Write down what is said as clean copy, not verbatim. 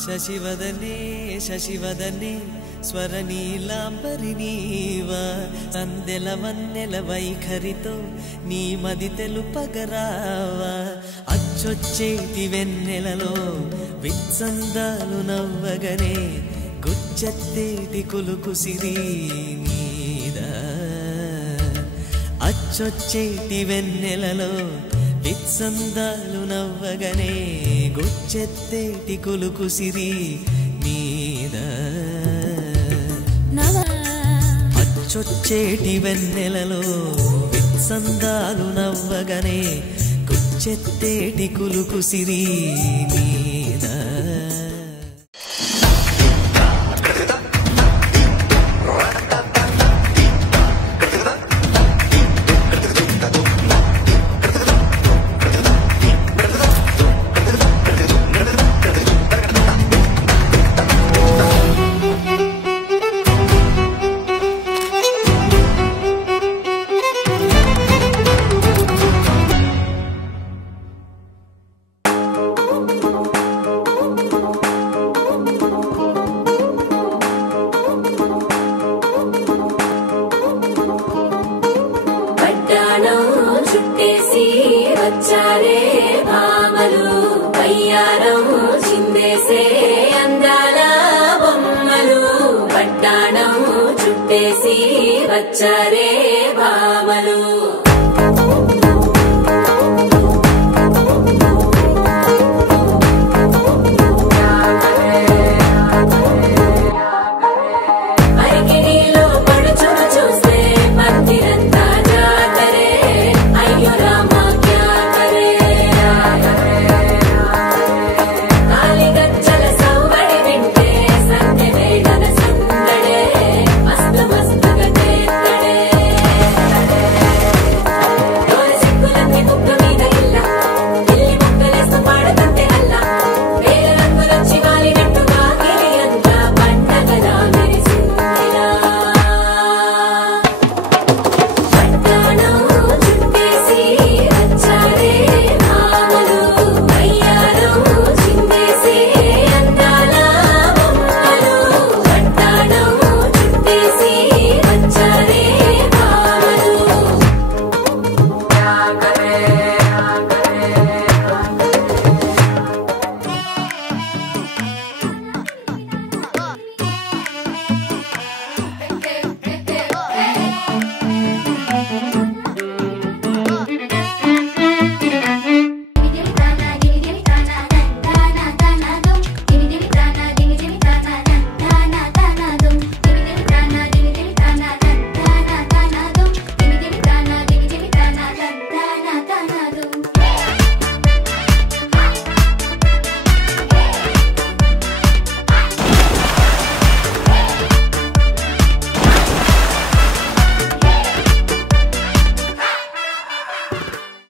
శశివదనే శశివదనే స్వరనీలాంబరి నీవా సందెల వన్నెల వైఖరితో నీ మది తెలుపగరావా అచ్చొచ్చేటి వెన్నెలలో విత్సందాలు నవ్వగనే గుచ్చెత్తేటి కులుకు సిరి నీదా అచ్చొచ్చేటి వెన్నెలలో విత్సందాలు నవ్వగనే గుచ్చెత్తేటి కులుకు సిరి నీదా అచ్చొచ్చేటి వెన్నెలలో విత్సందాలు నవ్వగనే గుచ్చెత్తేటి కులుకు సిరి నీదా చుట్టేసి వచ్చారే భామలు వయ్యారం చిందేసే అందాల బొమ్మలు పట్టాణం చుట్టేసి వచ్చారే